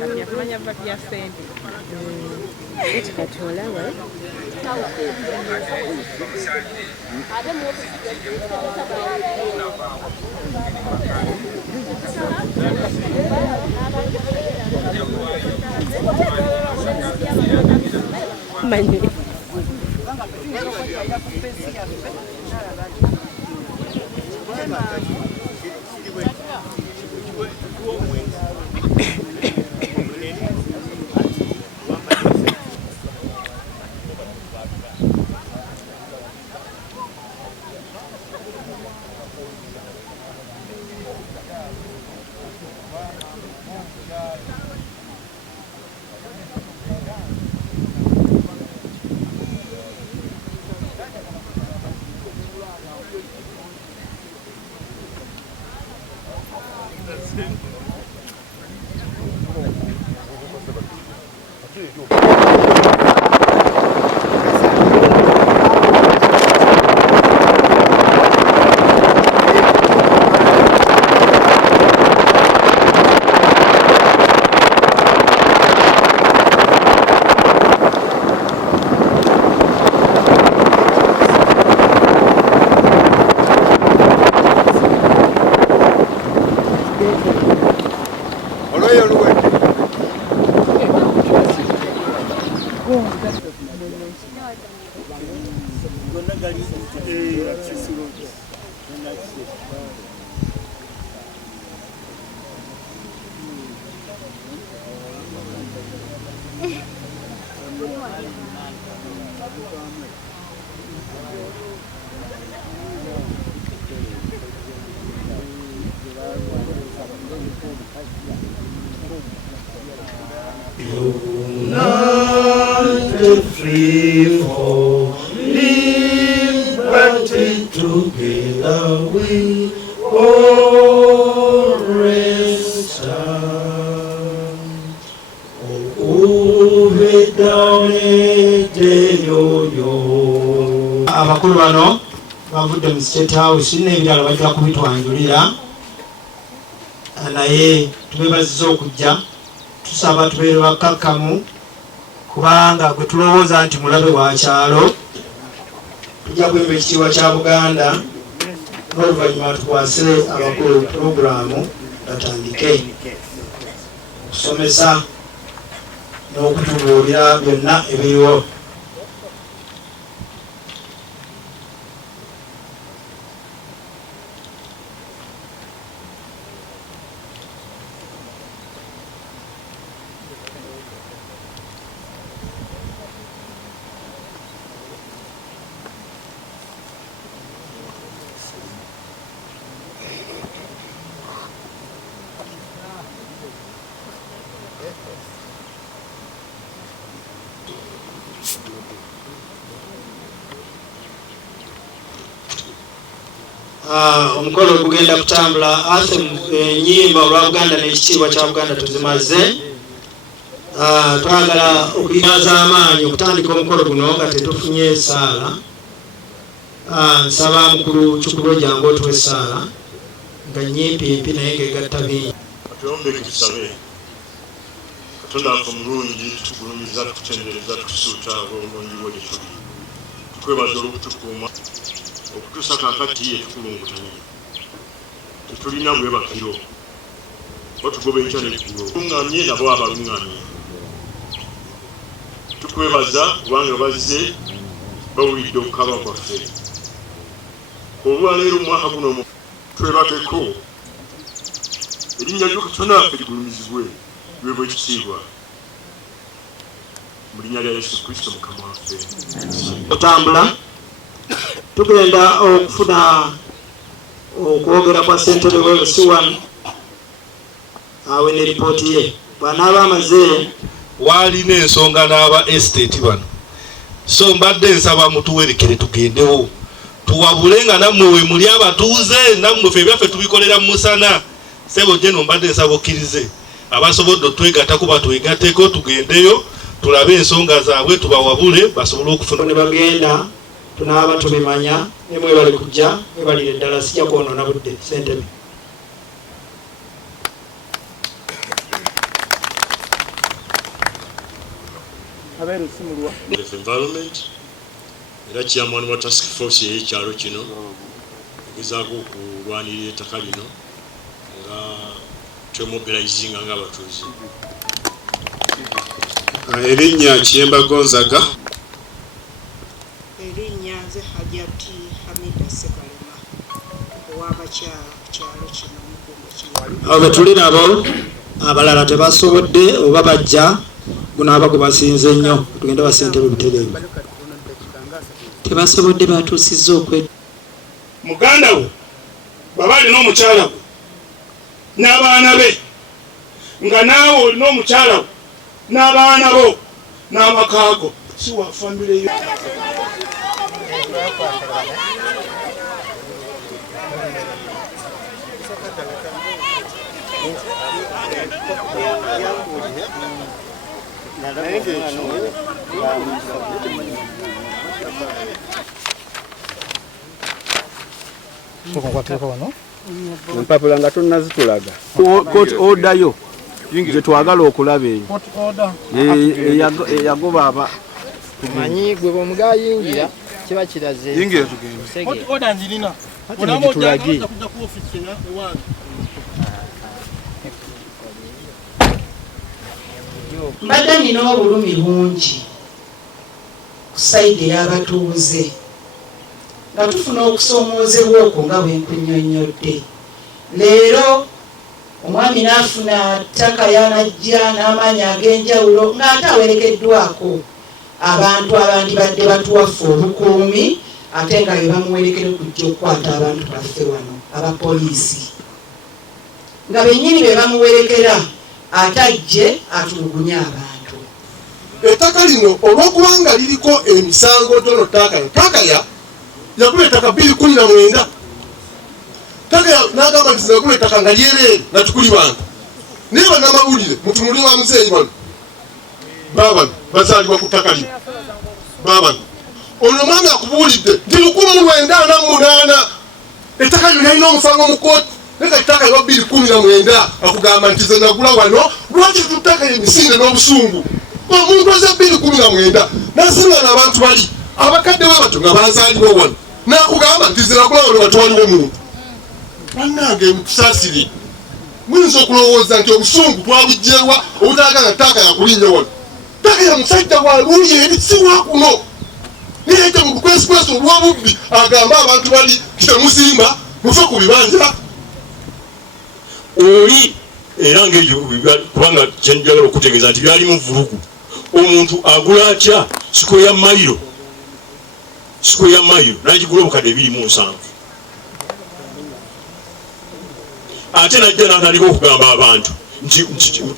kati yatumanya va bya sente ekikatola we manyi Free for liberty, together we all stand. Abakulu bano bavudde mu State House n'ebirala bajja kubitwanjulira, naye tubebaziza okujja. Tusaba tubeere bakkakkamu kubanga gwe tulowooza nti mulabe wa kyalo tujja kwemba ekitiibwa kya Buganda n'oluvannyuma tukwase abakulu pulogulaamu batandike okusomesa n'okutubuulira byonna ebiriwo. Omukolo gugenda kutambula ate ennyimba olwa Buganda n'ekitiibwa kya Buganda tuzimaze. Twagala okuyimaza amaanyi okutandika omukolo guno nga tetufunye essaala. Nsaba mukulu Kikulu jangu otuwe essaala nga nyimpimpi naye ng'egatta bingi. Tuyombeke tusabe. Katonda waffe omulungi tutugulumiza tukutendereza tukusuuta obulungi bwo gye tuli. Tukwebaza olw'okutukuuma okutuusa kaakati ye tukulungutanye. Tetulina bwebakiro batugoba enkya n'eggulo. Luŋŋamye nabo abaluŋŋamye. Tukwebaza kubanga bazze bawulidde okukaba kwaffe. Olwaleero omwaka guno twebakeko erinnya ly'Okatonda waffe ligulumizibwe liweebwe ekitiibwa mu linnya lya Yesu Kristo Mukama waffe. Otambula tugenda okufuna okwogera kwa ssentebe w'Olusiwano awe ne lipooti ye bw'anaaba amaze. Waalina ensonga n'aba estate bano, so mbadde nsaba mutuwerekere tugendewo tuwabule nga nammwe we muli abatuuze, nammwe ffe ebyaffe tubikolera mu musana. Ssebo jeno mbadde nsaba okkirize abasobodde otwegatta kuba twegatteko tugendeyo tulabe ensonga zaabwe tubawabule basobole okufuna. Ne bagenda tunaaba tubimanya ne mwebale kujja mwebalire ddala sijja kwonoona budde ssentebe. environment era chairman wa task force y'ekyalo kino egezaako okulwanirira ettaka lino nga twemobilizinga ng'abatuuze. Erinnya Kiyemba Gonzaga. Erinnya nze Hajati Hamida Sekalema ow'abakyala ku kyalo kino Mukungo. Abo tuli nabo abalala tebasobodde oba bajja gunaaba gwe basinze nnyo tugenda basentebe butereevu tebasobodde batuusizza okwe. Muganda we baba alina omukyala we n'abaana be nga naawe olina omukyala we n'abaana bo n'amakaago si wa famire yo. Empapula nga tunnazitulaga court order yo gye twagala okulaba eyo eyagoba aba manyi gwe bwomugaa yingira kiba kiraze order nzirina mbadde nina obulumi bungi ku sayidi ey'abatuuze nga tufuna okusoomoozebwa okwo nga bwe nkunnyonnyodde. Leero omwami n'afuna ttaka yanajja n'amaanyi ag'enjawulo ng'ate awerekeddwako abantu abandibadde batuwafu obukuumi ate nga be bamuwerekera okujja okukwata abantu baffe wano abapoliisi nga bennyini be bamuwerekera ate ajje atulugunye abantu. Ettaka lino olw'okubanga liriko emisango tono Takaya yakula ettaka 2019 Takaya n'agamba nti nakula ettaka nga lyereere nga tukuli bantu naye bannamawulire mutumuli wa muzeeyi bano baabano bazaalibwa ku ttaka lino baabano ono omwami akubuulidde nti 1948 ettaka lino nalina omusango mu kooti naye ettaka lwa 2019 akugamba nti ze nagula wano lwaki tuttaka emisinde n'obusungu omuntu aze 2019 nasingana abantu bali abakadde b'abato nga bazaalibwa wano nakugamba nti ze nagula wano nga twaliwo muntu bannange mutusaasire muyinza okulowooza nti obusungu twabugjewa obutalaga nga ttaka yakulinnya wano ttaka ya musajja wa luuyi eri si wakuno niyete mu bukwesikwesi olw'obubbi agamba abantu bali temusimba mufe ku bibanja oli era ng'ekyo kubanga kyenjagala okutegeeza nti byali mu vulugu omuntu agula atya siko ya mayiro n'agigula obukadde 27 ate najja n'atandika okugamba abantu nti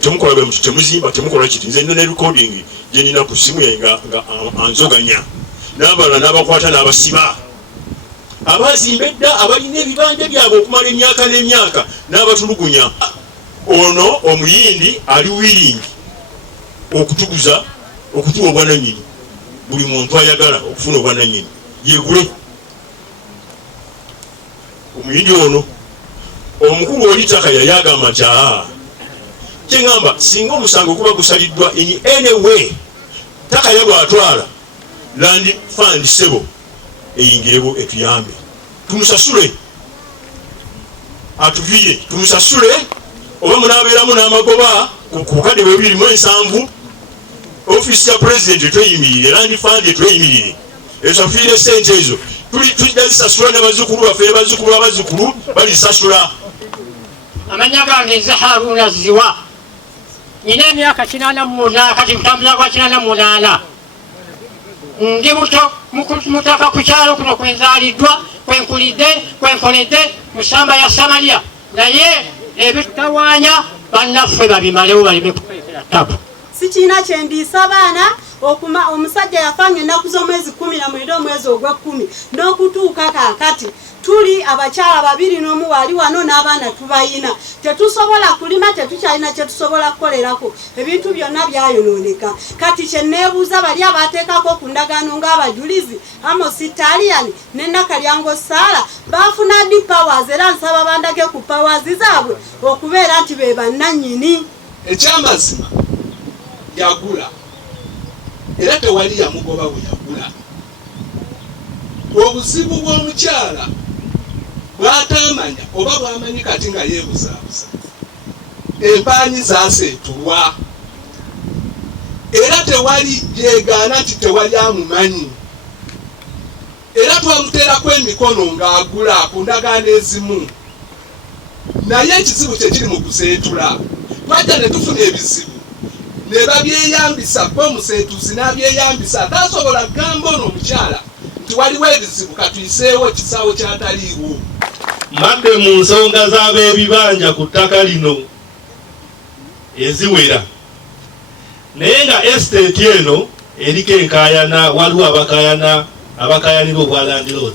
temukola bwe muti temuzimba temukola kiti nze ne recording gye nina ku simu yange nga anzoganya n'abalala n'abakwata n'abasiba abazimba edda abalina ebibanja byabwe okumala emyaka n'emyaka n'abatulugunya. Ono omuyindi ali willing okutuguza okutuwa obwananyini buli muntu ayagala okufuna obwananyini yegule. Omuyindi ono omukulu oli Takaya yagamba nti kyengamba singa omusango kuba gusaliddwa in any way Takaya bw'atwala land fund sebo eyingirebo etuyambe tumusasule atuvire tumusasule oba munabeeramu n'amagoba ku kadde 27 ofisi ya president tweyimirire land fund tweyimirire esafiire sente ezo tulidazisasula n'abazzukulu baffe abazzukulu balisasula. Amanya gange nze Haruna Ziwa nina emyaka 88 kati ntambula kwa 88 ndi muto mutaka ku kyalo kuno kwenzaaliddwa kwenkulidde kwenkoledde mu ssamba ya Samaria naye ebitawaanya bannaffe babimalewo baleme kukwekera ttako. Sikiina kyendiisa abaana omusajja yafanga ennaku z'omwezi 19 omwezi ogw'ekkumi n'okutuuka kaakati tuli abakyala 2 wali wano n'abaana tubayina tetusobola kulima tetukyalina kyetusobola kukolerako ebintu byonna byayonooneka. Kati kyenneebuuza bali abateekako ku ndagaano ng'abajulizi Amos Italian ne Nakalyango Saala baafuna ddi powers era nsaba bandage ku powers zaabwe okubeera nti be bannannyini. Ekyamazima yagula era tewali yamugoba bwe yagula. Obuzibu bw'omukyala bw'atamanya oba bw'amanyi kati nga yeebuzaabuza, empaanyi zaaseetulwa era tewali yeegaana nti tewali amumanyi, era twamuteerako emikono ng'agula ku ndagaano ezimu. Naye ekizibu kye kiri mu kuseetula. Twajja ne tufuna ebizibu ne babyeyambisa, bo omuseetuzi n'abyeyambisa, ataasobola kugamba ono omukyala nti waliwo ebizibu katuyiseewo ekisaawo kyataliiwo. Mbadde mu nsonga z'ab'ebibanja ku ttaka lino eziwera, naye nga estate eno eriko enkaayana, waliwo abakayanira obwa Land Road.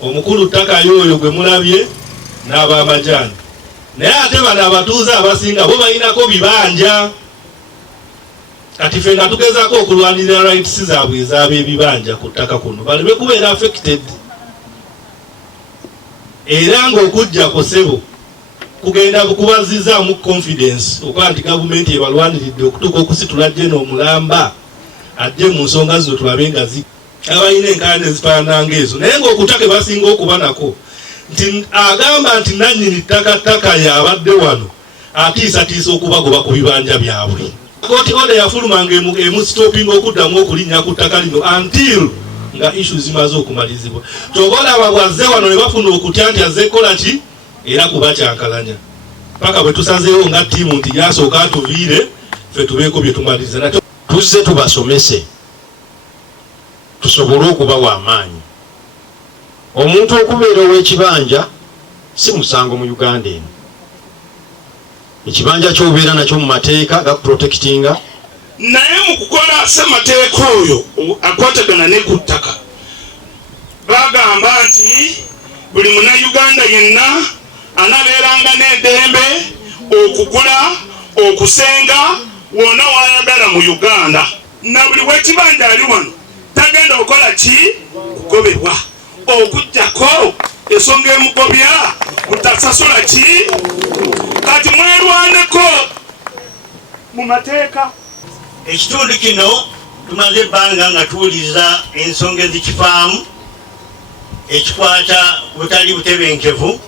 Omukulu ttaka y'oyo gwe mulabye n'ab'amajaani, naye ate bano abatuuze abasinga bo balinako bibanja. Kati ffe nga tugezaako okulwanirira rights zaabwe ez'ab'ebibanja ku ttaka kuno baleme kubeera affected. Era ng'okujja ku ssebo kugenda kubazizaamu confidence okuba nti gavumenti ebalwaniridde okutuuka okusitula General Mulamba ajje mu nsonga zino tulabe nga abalina enkaayana ezifaananga ezo. Naye ng'okutaka basinga okuba nako nti agamba nti nannyini ttaka y'abadde wano atiisatiisa okubagoba ku bibanja byabwe. Kooti order yafulumanga emusitopinga okuddamu okulinnya ku ttaka lino until nga issue zimaze okumalizibwa. Kyobola ababwazze wano ne bafuna okutya nti azze kukola ki era kubakyankalanya paka bwe tusazeewo nga ttiimu nti yasooka atuviire ffe tubeeko bye tumaliriza. Nakyo tuzze tubasomese tusobole okubawa amaanyi. Omuntu okubeera ow'ekibanja si musango mu Uganda eno. Ekibanja ky'obeera nakyo mu mateeka ga protectinga, naye mu kukola ssemateeka oyo akwatagana ne ku ttaka bagamba nti buli munnayuganda yenna anabeeranga n'eddembe okugula okusenga wonna wayagala mu Uganda, na buli w'ekibanja ali wano tagenda okukola ki kugobebwa okujjako ensonga emugobya butasasula ki. Kati mwerwaneko mu mateeka. Ekitundu kino tumaze ebbanga nga tuwuliriza ensonga ezikifaamu ekikwata butali butebenkevu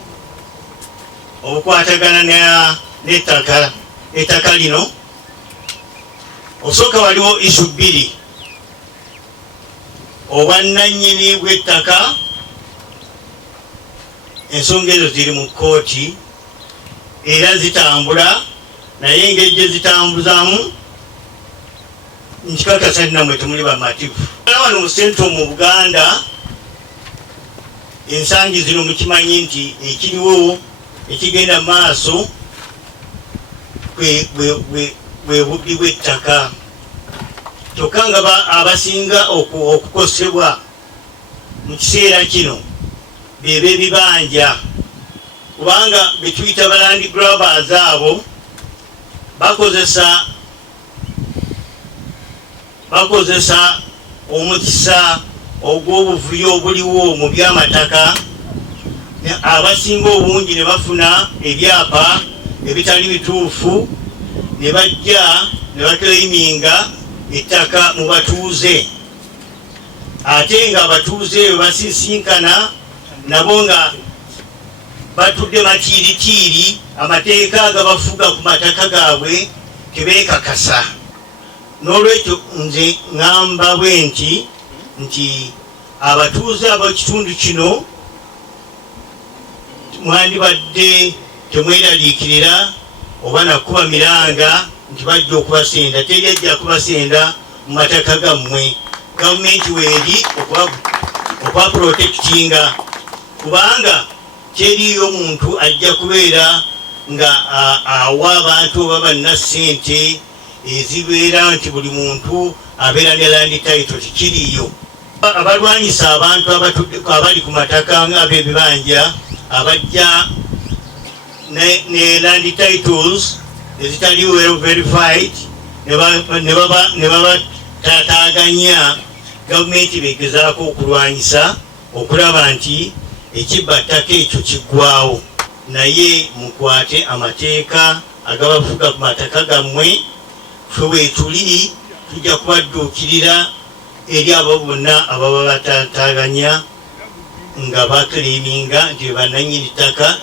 obukwatagana n'ettaka lino. Osooka waliwo issue bbiri, obwannannyini bw'ettaka. Ensonga ezo ziri mu kkooti era zitambula, naye engeri gye zitambuzaamu nkikakasa nammwe temuli bamativu. Wano mu Central mu Buganda ensangi zino mukimanyi nti ekiriwo ekigenda maaso bwe bubbi bw'ettaka. Kyokka nga abasinga okukosebwa mu kiseera kino beba ebibanja, kubanga betuyita balandi grabbers abo bakozesa omukisa ogw'obuvuyo obuliwo mu by'amataka. Abasinga obungi ne bafuna ebyapa ebitali bituufu, ne bajja ne bataiminga ettaka mu batuuze, ate nga abatuuze basisinkana nabo nga batudde matiiritiiri, amateeka agabafuga ku mataka gaabwe tebeekakasa. N'olwekyo nze ŋŋamba bwe nti abatuuze ab'ekitundu kino mwandibadde temweraliikirira oba nakuba miranga nti bajja okubasenda. Teri ajja kubasenda mu mataka gammwe. Gavumenti weeri okuba protectinga, kubanga teriyo omuntu ajja kubeera nga awa abantu oba banna ssente ezibeera nti buli muntu abeera ne land title. Tikiriyo. Abalwanyisa abantu abali ku mataka ng'ab'ebibanja abajja ne land titles ezitali well verified ne babatataaganya, gavumenti begezaako okulwanyisa okulaba nti ekibbattaka ekyo kiggwaawo. Naye mukwate amateeka agabafuga ku mataka gammwe. Ffe weetuli tujja kubadduukirira eri abo bonna ababa batataganya nga bakiriminga nti bannannyini ttaka.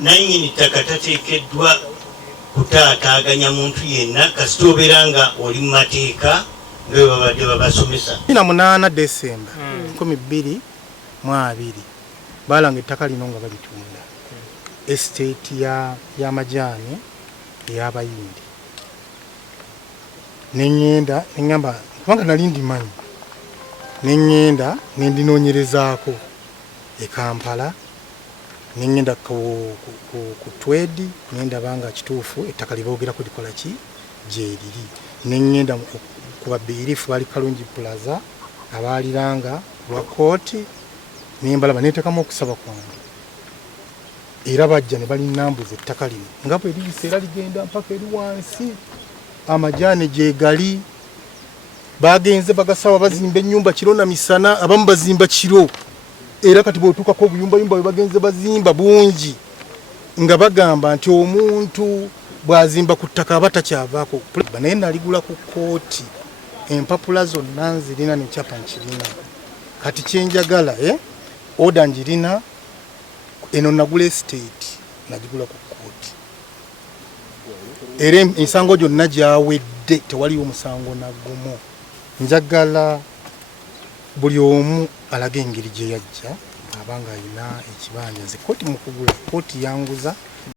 Nannyini ttaka tateekeddwa kutaataaganya muntu yenna kasita obeera nga oli mu mateeka nga bwe babadde babasomesa. 8 Desemba 2020 balanga ettaka lino nga balitunda estate y'amajaani ey'abayindi. Neŋŋenda neŋŋamba kubanga nali ndimanyi, neŋŋenda nendinoonyerezaako e Kampala, neŋŋenda ku twedi nendaba nga kituufu ettaka lye boogerako likola ki gyeriri. Neŋŋenda ku babirifu bali Kalungi Plaza abaaliranga lwa kooti nembalaba neteekamu okusaba kwange era bajja ne balinambuza ettaka lino nga bwe liyise era ligenda mpaka eri wansi. Amajaani gyegali bagenze bagasawa bazimba ennyumba kiro na misana, abamu bazimba kiro era kati bw'otuukako obuyumbayumba bwe bagenze bazimba bungi nga bagamba nti omuntu bw'azimba ku ttaka aba takyavaako. Naye naligula ku kooti, empapula zonna nzirina nekyapa nkirina. Kati kyenjagala oda njirina, eno nagula estate nagigula ku kooti era ensango gyonna gyawedde, tewaliwo musango nagumu. Njagala buli omu alaga engeri gye yajja abanga alina ekibanja. Nze kooti mu kugula, kooti yanguza